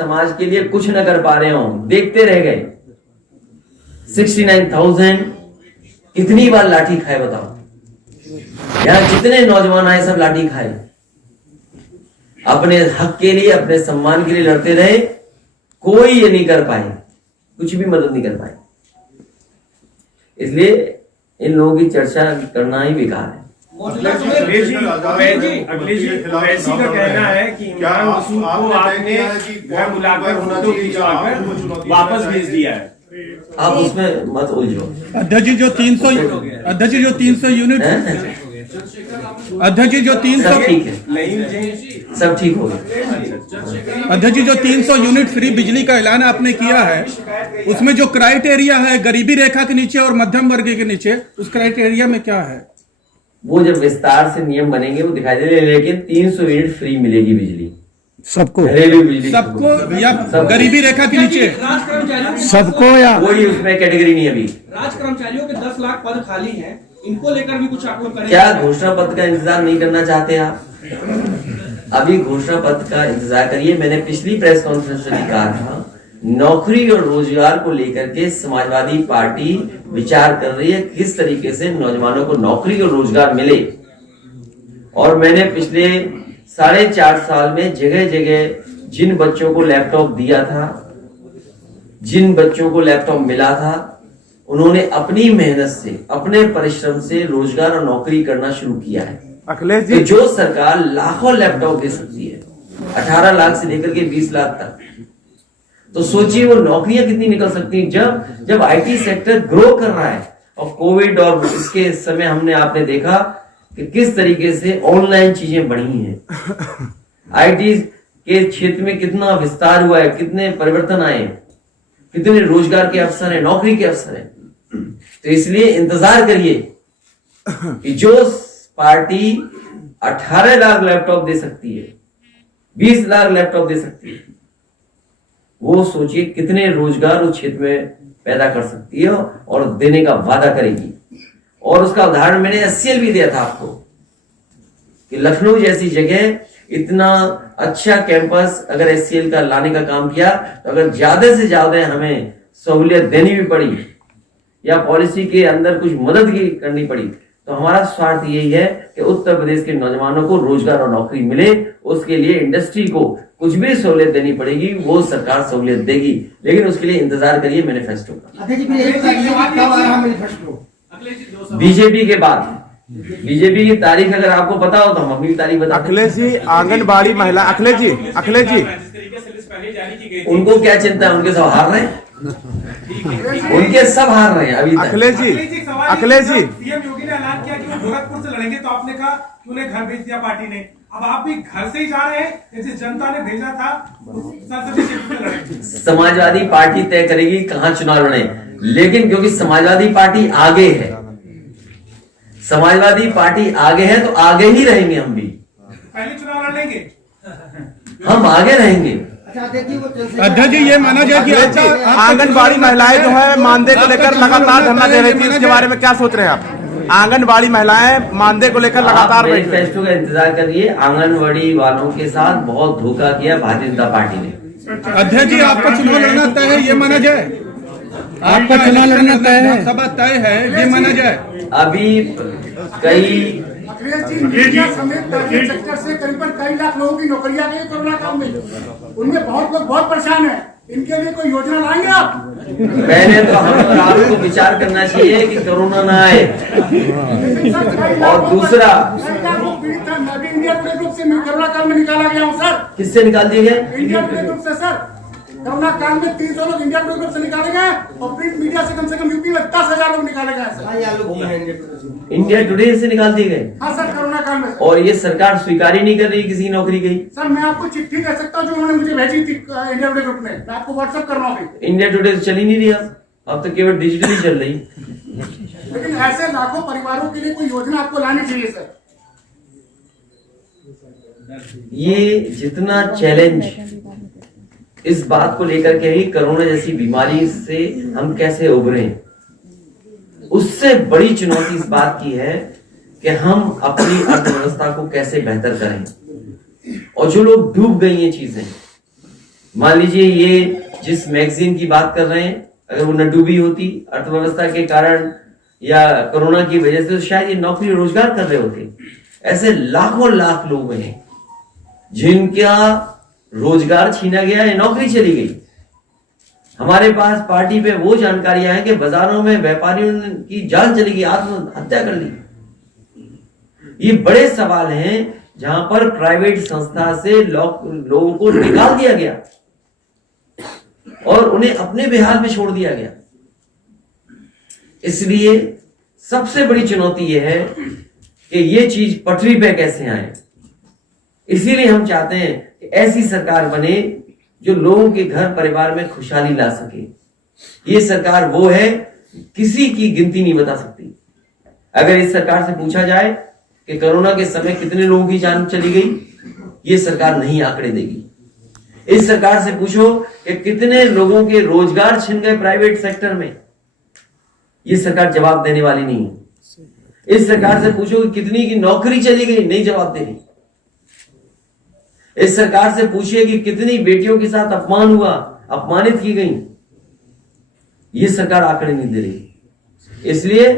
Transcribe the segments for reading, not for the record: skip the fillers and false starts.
समाज के लिए कुछ न कर पा रहे हो, देखते रह गए। 69,000 कितनी बार लाठी खाए बताओ। यहां जितने नौजवान आए सब लाठी खाए, अपने हक के लिए, अपने सम्मान के लिए लड़ते रहे, कोई ये नहीं कर पाए, कुछ भी मदद नहीं कर पाए। इसलिए इन लोगों की चर्चा करना ही बेकार है। अखिलेश जी का कहना है कि इमरान मसूद को आपने घर बुलाकर फोटो खिंचवाकर वापस भेज दिया है। आप उसमें मत उलझो। अध्यक्ष जी जो 300 यूनिट अध्यक्ष जी जो 300 ठीक है, सब ठीक होगा। अध्यक्ष जी जो 300 यूनिट फ्री बिजली का ऐलान आपने किया है, उसमें जो क्राइटेरिया है गरीबी रेखा के नीचे और मध्यम वर्ग के नीचे, उस क्राइटेरिया में क्या है? वो जब विस्तार से नियम बनेंगे वो दिखाई देंगे, लेकिन 300 यूनिट फ्री मिलेगी बिजली सबको, घरेलू बिजली सबको या गरीबी रेखा के नीचे सबको, या कोई उसमें कैटेगरी नहीं। अभी राज कर्मचारियों के 10 लाख पद खाली हैं, इनको लेकर भी कुछ आप लोग करेंगे? क्या घोषणा पत्र का इंतजार नहीं करना चाहते आप? अभी घोषणा पत्र का इंतजार करिए। मैंने पिछली प्रेस कॉन्फ्रेंस में कहा था, नौकरी और रोजगार को लेकर के समाजवादी पार्टी विचार कर रही है किस तरीके से नौजवानों को नौकरी और रोजगार मिले। और मैंने पिछले 4.5 साल में जगह जगह जिन बच्चों को लैपटॉप दिया था, जिन बच्चों को लैपटॉप मिला था, उन्होंने अपनी मेहनत से, अपने परिश्रम से रोजगार और नौकरी करना शुरू किया है। अखिलेश जी, तो जो सरकार लाखों लैपटॉप दे सकती है, 18 लाख से लेकर के 20 लाख तक, तो सोचिए वो नौकरियां कितनी निकल सकती हैं जब आईटी सेक्टर ग्रो कर रहा है। और कोविड और इसके समय हमने आपने देखा कि किस तरीके से ऑनलाइन चीजें बढ़ी हैं। आईटी के क्षेत्र में कितना विस्तार हुआ है, कितने परिवर्तन आए, कितने रोजगार के अवसर हैं, नौकरी के अवसर हैं। तो इसलिए इंतजार करिए कि जो पार्टी 18 लाख लैपटॉप दे सकती है, 20 लाख लैपटॉप दे सकती है, वो सोचिए कितने रोजगार उस क्षेत्र में पैदा कर सकती है और देने का वादा करेगी। और उसका उदाहरण मैंने एचसीएल भी दिया था आपको कि लखनऊ जैसी जगह इतना अच्छा कैंपस अगर एचसीएल का लाने का काम किया, तो अगर ज्यादा से ज्यादा हमें सहूलियत देनी भी पड़ी या पॉलिसी के अंदर कुछ मदद की करनी पड़ी, तो हमारा स्वार्थ यही है कि उत्तर प्रदेश के नौजवानों को रोजगार और नौकरी मिले। उसके लिए इंडस्ट्री को कुछ भी सहूलियत देनी पड़ेगी, वो सरकार सहूलियत देगी, लेकिन उसके लिए इंतजार करिए मैनिफेस्टो का। बीजेपी के बाद, बीजेपी की तारीख अगर आपको पता हो तो हम अपनी तारीख बता। अखिलेश जी आंगनबाड़ी महिला, अखिलेश जी उनको क्या चिंता है, उनके सब हार रहे हैं, उनके सब हार रहे हैं अभी तक। अखिलेश जी सीएम योगी ने ऐलान किया कि वो गोरखपुर से लड़ेंगे, तो आपने कहा कि उन्हें घर भेज दिया पार्टी ने। अब आप भी घर से ही जा रहे हैं, जिस जनता ने भेजा था लड़ेंगे। समाजवादी पार्टी तय करेगी कहां चुनाव लड़े, लेकिन क्योंकि समाजवादी पार्टी आगे है, समाजवादी पार्टी आगे है तो आगे ही रहेंगे हम भी। पहले चुनाव लड़ेंगे, हम आगे रहेंगे। अध्यक्ष जी ये माना जाए कि आंगनबाड़ी महिलाएं जो है मानदेय को लेकर लगातार धरना दे रही थी, इसके बारे में क्या सोच रहे हैं आप? आंगनबाड़ी महिलाएं मानदेय को लेकर लगातार मैनिफेस्टो का इंतजार करिए। आंगनबाड़ी वालों के साथ बहुत धोखा किया भारतीय जनता पार्टी ने। अध्यक्ष जी आपका चुनाव लड़ना तय है, ये माना जाए? आपका चुनाव लड़ना तय है, सभा तय है, ये माना जाए? अभी कई समेत प्राइवेट सेक्टर से करीबन कई लाख लोगों की नौकरियां गई कोरोना काल में, उनमें बहुत लोग बहुत परेशान हैं। इनके लिए कोई योजना लाएंगे आप? पहले तो हम आपको विचार करना चाहिए कि कोरोना ना आए, और दूसरा सरकार को पीड़ित था, मैं भी इंडिया टुडे ग्रुप से कोरोना काल में निकाला गया हूँ सर। किससे निकाल दिए गए? इंडिया टुडे ग्रुप से सर। कोरोना काल में 300 लोग इंडिया टुडे ग्रुप से निकाले गए और प्रिंट मीडिया से कम यूपी में 10,000 लोग निकाले गए सर। इंडिया टुडे से निकाल दिए गए। हाँ सर, कोरोना काल में। और ये सरकार स्वीकार ही नहीं कर रही किसी की नौकरी गई। सर मैं आपको चिट्ठी दे सकता हूँ जो उन्होंने मुझे भेजी थी इंडिया टुडे ग्रुप ने, मैं आपको व्हाट्सएप कर रहा हूँ। इंडिया टुडे चल ही नहीं रही, अब तो केवल डिजिटली चल रही। लेकिन ऐसे लाखों परिवारों के लिए कोई योजना आपको लानी चाहिए सर। ये जितना चैलेंज इस बात को लेकर के ही कोरोना जैसी बीमारी से हम कैसे उभरे, उससे बड़ी चुनौती इस बात की है कि हम अपनी अर्थव्यवस्था को कैसे बेहतर करें। और जो लोग डूब गई ये चीजें, मान लीजिए ये जिस मैगजीन की बात कर रहे हैं, अगर वो न डूबी होती अर्थव्यवस्था के कारण या कोरोना की वजह से, तो शायद ये नौकरी रोजगार कर रहे होते। ऐसे लाखों लाख लोग हैं जिनका रोजगार छीना गया है, नौकरी चली गई। हमारे पास पार्टी पे वो जानकारियां हैं कि बाजारों में व्यापारियों की जान चली गई, आत्महत्या कर ली। ये बड़े सवाल हैं जहां पर प्राइवेट संस्था से लोगों को निकाल दिया गया और उन्हें अपने बेहाल में छोड़ दिया गया। इसलिए सबसे बड़ी चुनौती यह है कि ये चीज पटरी पे कैसे आए। इसीलिए हम चाहते हैं कि ऐसी सरकार बने जो लोगों के घर परिवार में खुशहाली ला सके। ये सरकार वो है, किसी की गिनती नहीं बता सकती। अगर इस सरकार से पूछा जाए कि कोरोना के समय कितने लोगों की जान चली गई, ये सरकार नहीं आंकड़े देगी। इस सरकार से पूछो कि कितने लोगों के रोजगार छिन गए प्राइवेट सेक्टर में, ये सरकार जवाब देने वाली नहीं है। इस सरकार से पूछो कि कितनी की नौकरी चली गई, नहीं जवाब दे रही। इस सरकार से पूछिए कि कितनी बेटियों के साथ अपमान हुआ, अपमानित की गई, ये सरकार आंकड़े नहीं दे रही। इसलिए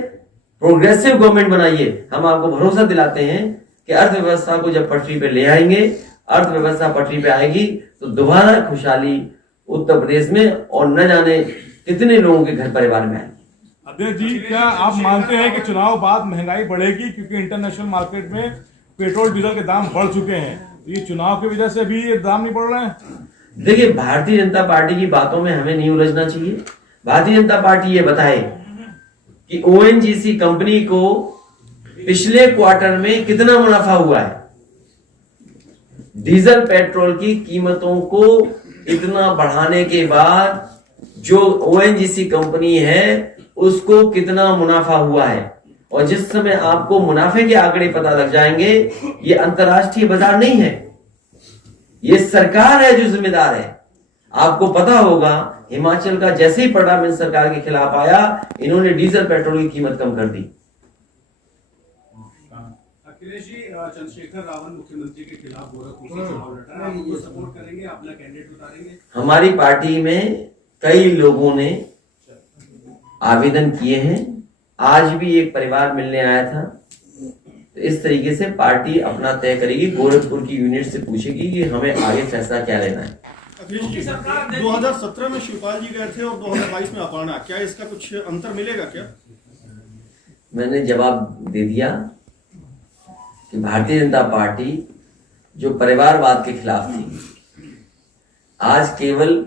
प्रोग्रेसिव गवर्नमेंट बनाइए। हम आपको भरोसा दिलाते हैं कि अर्थव्यवस्था को जब पटरी पे ले आएंगे, अर्थव्यवस्था पटरी पे आएगी तो दोबारा खुशहाली उत्तर प्रदेश में और न जाने कितने लोगों के घर परिवार में आएगी। अध्यक्ष जी, क्या आप मानते हैं कि चुनाव बाद महंगाई बढ़ेगी, क्योंकि इंटरनेशनल मार्केट में पेट्रोल डीजल के दाम बढ़ चुके हैं, ये चुनाव की वजह से भी ये दाम नहीं बढ़ रहे हैं? देखिए, भारतीय जनता पार्टी की बातों में हमें नहीं उलझना चाहिए। भारतीय जनता पार्टी ये बताए कि ओएनजीसी कंपनी को पिछले क्वार्टर में कितना मुनाफा हुआ है, डीजल पेट्रोल की कीमतों को इतना बढ़ाने के बाद जो ओएनजीसी कंपनी है उसको कितना मुनाफा हुआ है। और जिस समय आपको मुनाफे के आंकड़े पता लग जाएंगे, ये अंतरराष्ट्रीय बाजार नहीं है, ये सरकार है जो जिम्मेदार है। आपको पता होगा हिमाचल का जैसे ही पार्लियामेंट सरकार के खिलाफ आया, इन्होंने डीजल पेट्रोल की कीमत कम कर दी। अखिलेश जी, चंद्रशेखर रावल मुख्यमंत्री के खिलाफ गोरखपुर से चुनाव लड़ रहा है, आप उनको सपोर्ट करेंगे, अपना कैंडिडेट उतारेंगे? हमारी पार्टी में कई लोगों ने आवेदन किए हैं। आज भी एक परिवार मिलने आया था। तो इस तरीके से पार्टी अपना तय करेगी, गोरखपुर की यूनिट से पूछेगी कि हमें आगे फैसला क्या लेना है। 2017 में शिवपाल जी गए थे और 2022 में अपर्णा, क्या इसका कुछ अंतर मिलेगा क्या? मैंने जवाब दे दिया कि भारतीय जनता पार्टी जो परिवारवाद के खिलाफ थी, आज केवल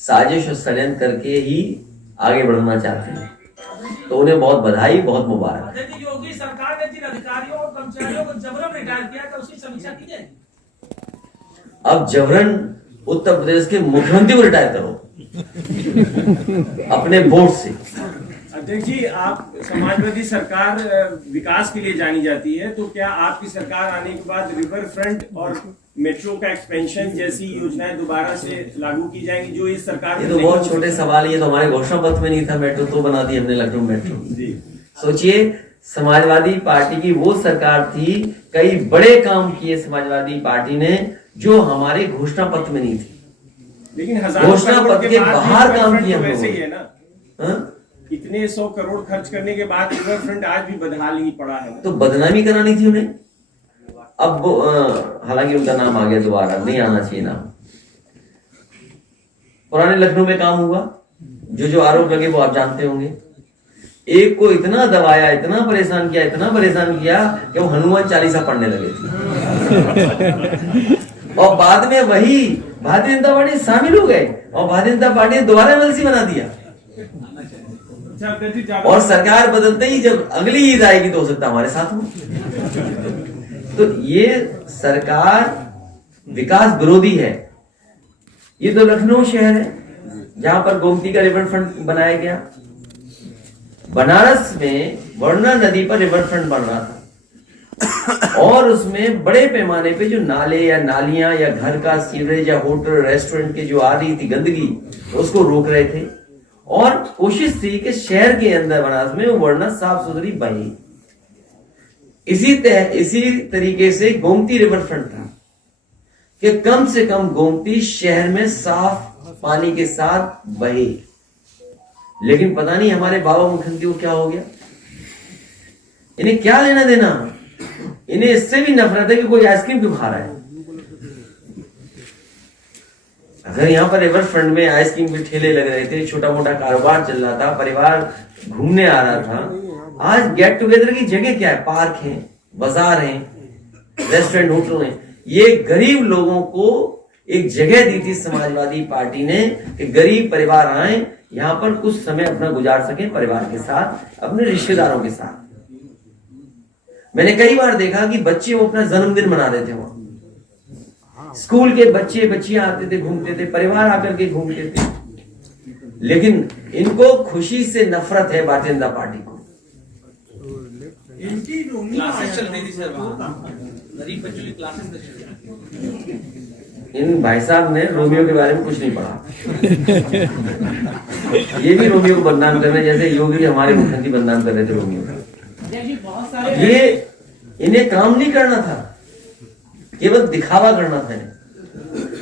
साजिश और षड्यंत्र करके ही आगे बढ़ना चाहते हैं। तो उन्हें बहुत बधाई, बहुत मुबारक। योगी सरकार ने जिन अधिकारियों और कर्मचारियों को जबरन रिटायर किया था, उसकी समीक्षा की जाएगी। अब जबरन उत्तर प्रदेश के मुख्यमंत्री को रिटायर करो अपने बोर्ड से। अध्यक्ष जी, आप समाजवादी सरकार विकास के लिए जानी जाती है, तो क्या आपकी सरकार आने के बाद रिवर फ्रंट और मेट्रो का एक्सपेंशन जैसी योजनाएं दोबारा से लागू की जाएंगी जो इस सरकार? ये तो बहुत छोटे सवाल, ये तो हमारे घोषणा पत्र में नहीं था। मेट्रो तो बना दी हमने, लखनऊ मेट्रो। सोचिए, समाजवादी पार्टी की वो सरकार थी, कई बड़े काम किए समाजवादी पार्टी ने जो हमारे घोषणा पत्र में नहीं थे। लेकिन घोषणा पत्र के बाहर काम किया वैसे ही है ना। इतने 100 करोड़ खर्च करने के बाद रिवर फ्रंट आज भी बदहाल ही पड़ा है। तो बदनामी करानी थी उन्हें। अब हालांकि उनका नाम आ गया दोबारा, नहीं आना चाहिए नाम। पुराने लखनऊ में काम हुआ, जो आरोप लगे वो आप जानते होंगे। एक को इतना दबाया, इतना परेशान किया, इतना परेशान किया कि वो हनुमान चालीसा पढ़ने लगे थे। और बाद में वही भारतीय जनता पार्टी शामिल हो गए और भारतीय जनता पार्टी ने दोबारा एमएलसी बना दिया। और सरकार बदलते ही जब अगली ईद आएगी तो हो सकता हमारे साथ हो। तो ये सरकार विकास विरोधी है। ये तो लखनऊ शहर है जहां पर गोमती का रिवर फ्रंट बनाया गया। बनारस में वर्णा नदी पर रिवर फ्रंट बन रहा था और उसमें बड़े पैमाने पे जो नाले या नालियां या घर का सीवरेज या होटल रेस्टोरेंट के जो आ रही थी गंदगी, उसको रोक रहे थे और कोशिश थी कि शहर के अंदर बनारस में वो वर्णा साफ सुथरी बहे। इसी तरीके से गोमती रिवर फ्रंट था। कि कम से कम गोमती शहर में साफ पानी के साथ बहे। लेकिन पता नहीं हमारे बाबा मुख्यमंत्री को क्या हो गया, इन्हें क्या लेना देना, इन्हें इससे भी नफरत है कि कोई आइसक्रीम क्यों खा रहा है। अगर यहाँ पर रिवर फ्रंट में आइसक्रीम के ठेले लग रहे थे, छोटा मोटा कारोबार चल रहा था, परिवार घूमने आ रहा था, आज गेट टुगेदर की जगह क्या है? पार्क है, बाजार है, रेस्टोरेंट, होटल है। ये गरीब लोगों को एक जगह दी थी समाजवादी पार्टी ने कि गरीब परिवार आए, यहाँ पर कुछ समय अपना गुजार सके परिवार के साथ, अपने रिश्तेदारों के साथ। मैंने कई बार देखा कि बच्चे वो अपना जन्मदिन मना रहे थे वहां, स्कूल के बच्चे बच्चियां आते थे, घूमते थे, परिवार आकर के घूमते थे। लेकिन इनको खुशी से नफरत है भारतीय जनता पार्टी को। इनकी क्लासेस चल रही थी सर, गरीब बच्चों की क्लासेस चल रही थी। इन भाई साहब ने रोमियो के बारे में कुछ नहीं पढ़ा। ये भी रोमियो को बदनाम कर रहे हैं, जैसे योगी हमारे मुख्यमंत्री बदनाम कर रहे थे रोमियो का। ये इन्हें काम नहीं करना था, केवल दिखावा करना था।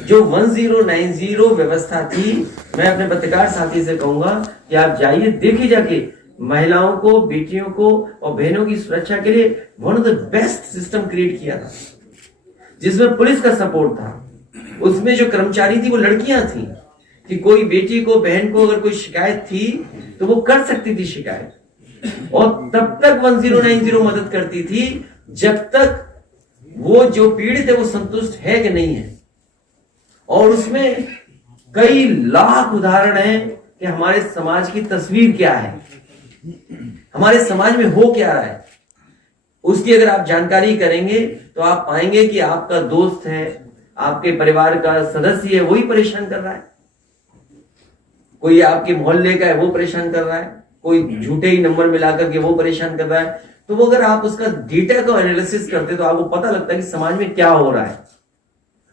जो 1090 व्यवस्था थी, मैं अपने पत्रकार साथी से कहूंगा कि आप जाइए, देखिए जाके महिलाओं को, बेटियों को और बहनों की सुरक्षा के लिए one of the best system create किया था, जिसमें पुलिस का सपोर्ट था। उसमें जो कर्मचारी थी वो लड़कियां थी कि कोई बेटी को, बहन को अगर कोई शिकायत थी तो वो कर सकती थी शिकायत, और तब तक 1090 मदद करती थी जब तक वो जो पीड़ित है वो संतुष्ट है कि नहीं है। और उसमें कई लाख उदाहरण हैं कि हमारे समाज की तस्वीर क्या है, हमारे समाज में हो क्या रहा है। उसकी अगर आप जानकारी करेंगे तो आप पाएंगे कि आपका दोस्त है, आपके परिवार का सदस्य है, वही परेशान कर रहा है, कोई आपके मोहल्ले का है वो परेशान कर रहा है, कोई झूठे ही नंबर मिलाकर के वो परेशान कर रहा है। तो वो अगर आप उसका डेटा का एनालिसिस करते तो आपको पता लगता है कि समाज में क्या हो रहा है।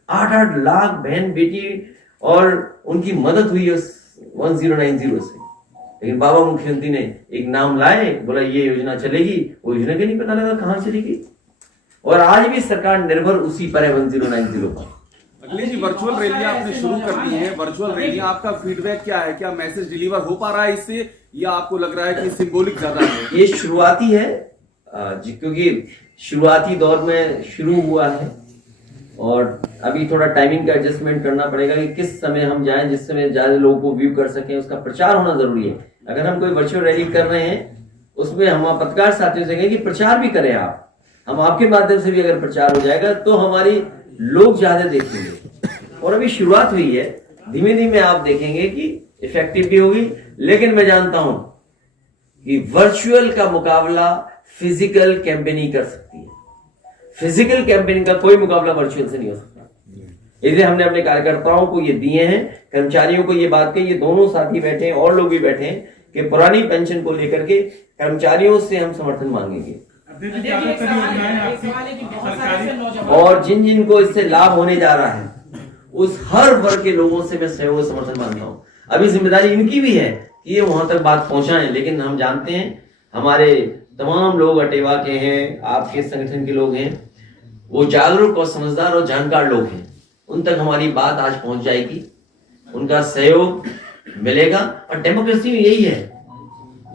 8-8 लाख बहन बेटी और उनकी मदद हुई है 1090 से। लेकिन बाबा मुख्यमंत्री ने एक नाम लाए, बोला ये योजना चलेगी, वो योजना का नहीं पता लगा कहां चलेगी। और आज भी सरकार निर्भर उसी पर है, 1090 पर। अखिलेश जी, वर्चुअल रैली आपने शुरू कर दी है, वर्चुअल रैली, आपका फीडबैक क्या है? क्या मैसेज डिलीवर हो पा रहा है इससे, या आपको लग रहा है कि सिंबॉलिक ज्यादा है? ये शुरुआती है क्योंकि शुरुआती दौर में शुरू हुआ है और अभी थोड़ा टाइमिंग का एडजस्टमेंट करना पड़ेगा कि किस समय हम जाएं जिस समय ज्यादा लोगों को व्यू कर सकें। उसका प्रचार होना जरूरी है। अगर हम कोई वर्चुअल रैली कर रहे हैं उसमें हम पत्रकार साथियों से कहें कि प्रचार भी करें आप, हम आपके माध्यम से भी अगर प्रचार हो जाएगा तो हमारी लोग ज्यादा देखेंगे। और अभी शुरुआत हुई है, धीमे धीमे आप देखेंगे कि इफेक्टिव भी होगी। लेकिन मैं जानता हूं कि वर्चुअल का मुकाबला फिजिकल कैंपेनिंग कर सकती है। फिजिकल कैंपेनिंग का कोई मुकाबला वर्चुअल से नहीं हो सकता। इसलिए हमने अपने कार्यकर्ताओं को ये दिए हैं, कर्मचारियों को ये बात कही, ये दोनों साथी बैठे हैं और लोग भी बैठे हैं कि पुरानी पेंशन को लेकर के कर्मचारियों से हम समर्थन मांगेंगे और जिन जिन को इससे लाभ होने जा रहा है उस हर वर्ग के लोगों से मैं सहयोग समर्थन मांगता हूं। अभी जिम्मेदारी इनकी भी है कि ये वहां तक बात पहुंचाएं, लेकिन हम जानते हैं हमारे तमाम लोग अटेवा के हैं, आपके संगठन के लोग हैं, वो जागरूक और समझदार और जानकार लोग हैं। उन तक हमारी बात आज पहुंच जाएगी, उनका सहयोग मिलेगा। और डेमोक्रेसी में यही है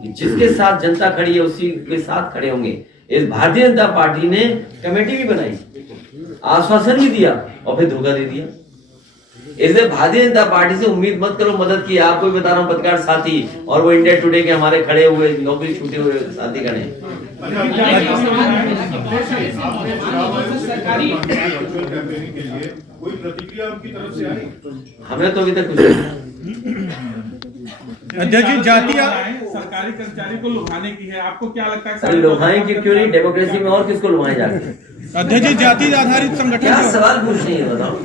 कि जिसके साथ जनता खड़ी है उसी के साथ खड़े होंगे। इस भारतीय जनता पार्टी ने कमेटी भी बनाई, आश्वासन भी दिया और फिर धोखा दे दिया। इसलिए भारतीय जनता पार्टी से उम्मीद मत करो मदद की। आपको भी बता रहा हूं पत्रकार साथी और वो इंडिया टुडे के हमारे खड़े हुए नौकरी छूटे हुए साथी खड़े हैं। कोई प्रतिक्रिया उनकी तरफ से आई? हमें तो अभी तक कुछ अध्यक्ष जी, जातीय सरकारी कर्मचारी को लुभाने की है, आपको क्या लगता है? अरे लुभाएं क्यों नहीं? डेमोक्रेसी में और किसको लुभाए जाते हैं? अध्यक्ष जी, जाति आधारित संगठन क्या सवाल पूछ रही है बताओ?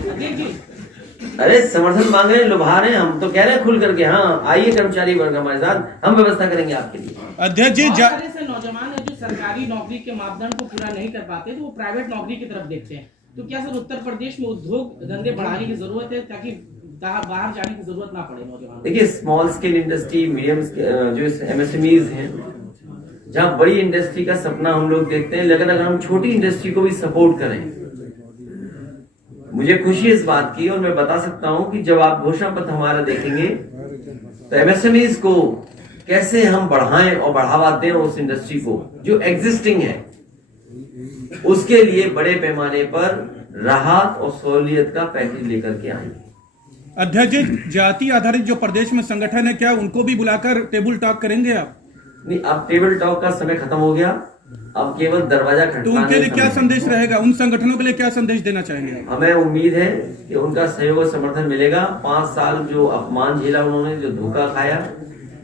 अरे समर्थन मांग रहे हैं, लुभा रहे हैं। हम तो कह रहे हैं खुल करके, हाँ आइए कर्मचारी वर्ग हमारे साथ, हम व्यवस्था करेंगे आपके लिए। अध्यक्ष जी, से नौजवान है जो सरकारी नौकरी के मापदंड को पूरा नहीं कर पाते तो वो प्राइवेट नौकरी की तरफ देखते हैं। तो क्या सर उत्तर प्रदेश में उद्योग धंधे बढ़ाने की जरूरत है ताकि बाहर जाने की जरूरत ना पड़े नौजवान? देखिए, स्मॉल स्केल इंडस्ट्री, मीडियम जो MSMEs हैं, जहाँ बड़ी इंडस्ट्री का सपना हम लोग देखते हैं, लेकिन अगर हम छोटी इंडस्ट्री को भी सपोर्ट करें मुझे खुशी इस बात की, और मैं बता सकता हूं कि जब आप घोषणा पत्र हमारा देखेंगे तो एमएसएमईज को कैसे हम बढ़ाएं और बढ़ावा दें उस इंडस्ट्री को जो एग्जिस्टिंग है, उसके लिए बड़े पैमाने पर राहत और सहूलियत का पैकेज लेकर के आएंगे। अध्यक्ष जी, जाति आधारित जो प्रदेश में संगठन है, क्या उनको भी बुलाकर टेबल टॉक करेंगे आप? नहीं, अब टेबल टॉक का समय खत्म हो गया, अब केवल दरवाजा तो खटखटाने उनके लिए क्या समय। संदेश रहेगा? उन संगठनों के लिए क्या संदेश देना चाहेंगे आप? हमें उम्मीद है कि उनका सहयोग और समर्थन मिलेगा। 5 साल जो अपमान झेला उन्होंने, जो धोखा खाया,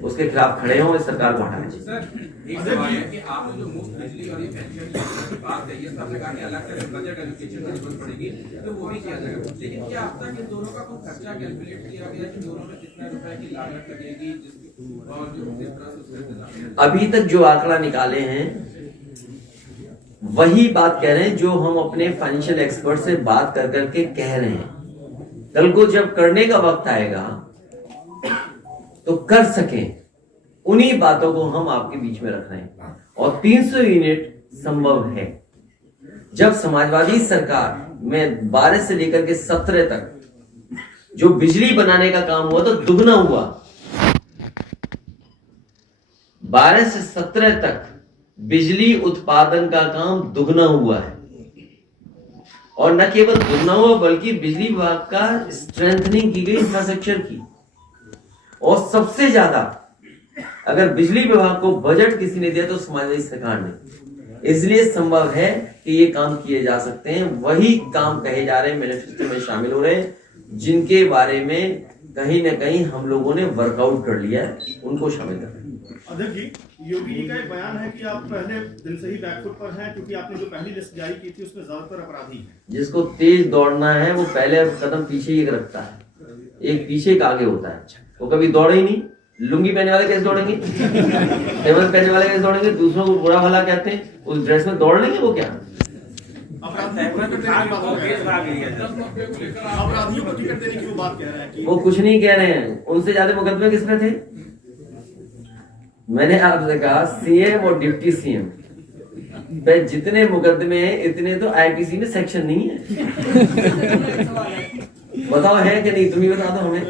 उसके खिलाफ खड़े हों, इस सरकार को हटाना चाहिए। एक सवाल है कि आपने जो मुफ्त बिजली और ये पेंशन की बात है, ये सबने कहा कि अलग से बजट एलोकेशन की जरूरत पड़ेगी तो वो भी किया जाएगा, लेकिन क्या अब तक इन दोनों का कोई खर्चा कैलकुलेट किया गया कि दोनों में कितना रुपए की लागत लगेगी और जो डिफरेंस उसका? अभी तक जो आंकड़ा निकाले हैं वही बात कह रहे हैं जो हम अपने फाइनेंशियल एक्सपर्ट से बात कर करके कह रहे हैं। कल को जब करने का वक्त आएगा तो कर सकें, उन्हीं बातों को हम आपके बीच में रख रहे हैं। और 300 यूनिट संभव है। जब समाजवादी सरकार में 12 से लेकर के 17 तक जो बिजली बनाने का काम हुआ तो दुगना हुआ। 12 से 17 तक बिजली उत्पादन का काम दुगना हुआ है, और न केवल दुगना हुआ बल्कि बिजली विभाग का स्ट्रेंथनिंग की गई इंफ्रास्ट्रक्चर की। और सबसे ज्यादा अगर बिजली विभाग को बजट किसी ने दिया तो समाजवादी सरकार ने। इसलिए संभव है कि ये काम किए जा सकते हैं। वही काम कहे जा रहे हैं, मैनिफेस्टो में शामिल हो रहे हैं, जिनके बारे में कहीं ना कहीं हम लोगों ने वर्कआउट कर लिया है, उनको शामिल कर। अध्यक्ष जी, योगी जी का एक बयान है कि आप पहले दिन से ही बैकफुट पर हैं, क्योंकि आपने जो पहली लिस्ट जारी की थी उसमें ज्यादातर अपराधी हैं। जिसको तेज दौड़ना है वो पहले कदम पीछे ही रखता है, एक पीछे एक आगे होता है। वो कभी दौड़े ही नहीं। लुंगी पहनने वाले कैसे दौड़ेंगे? टेबल पहनने वाले कैसे दौड़ेंगे? दूसरों को बुरा भला कहते हैं, उस ड्रेस में दौड़ लेंगे वो क्या? अपराधियों को टिकट देने की वो बात कह रहे हैं कि वो कुछ नहीं कह रहे हैं। उनसे ज्यादा मुकदमे किस पे थे? मैंने आपसे कहा सीएम और डिप्टी सीएम पे जितने मुकदमे हैं इतने तो आईपीसी में सेक्शन नहीं है। बताओ है कि नहीं? तुम ही बता दो हमें।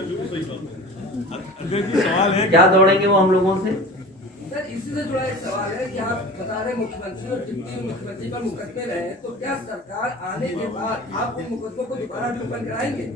सवाल है क्या दौड़ेंगे वो हम लोगों से? सर, इसी से जुड़ा एक सवाल है कि आप बता रहे मुख्यमंत्री और डिप्टी मुख्यमंत्री पर मुकदमे रहे, तो क्या सरकार आने के बाद आप उन मुकदमों को दोबारा भी ओपन कराएंगे?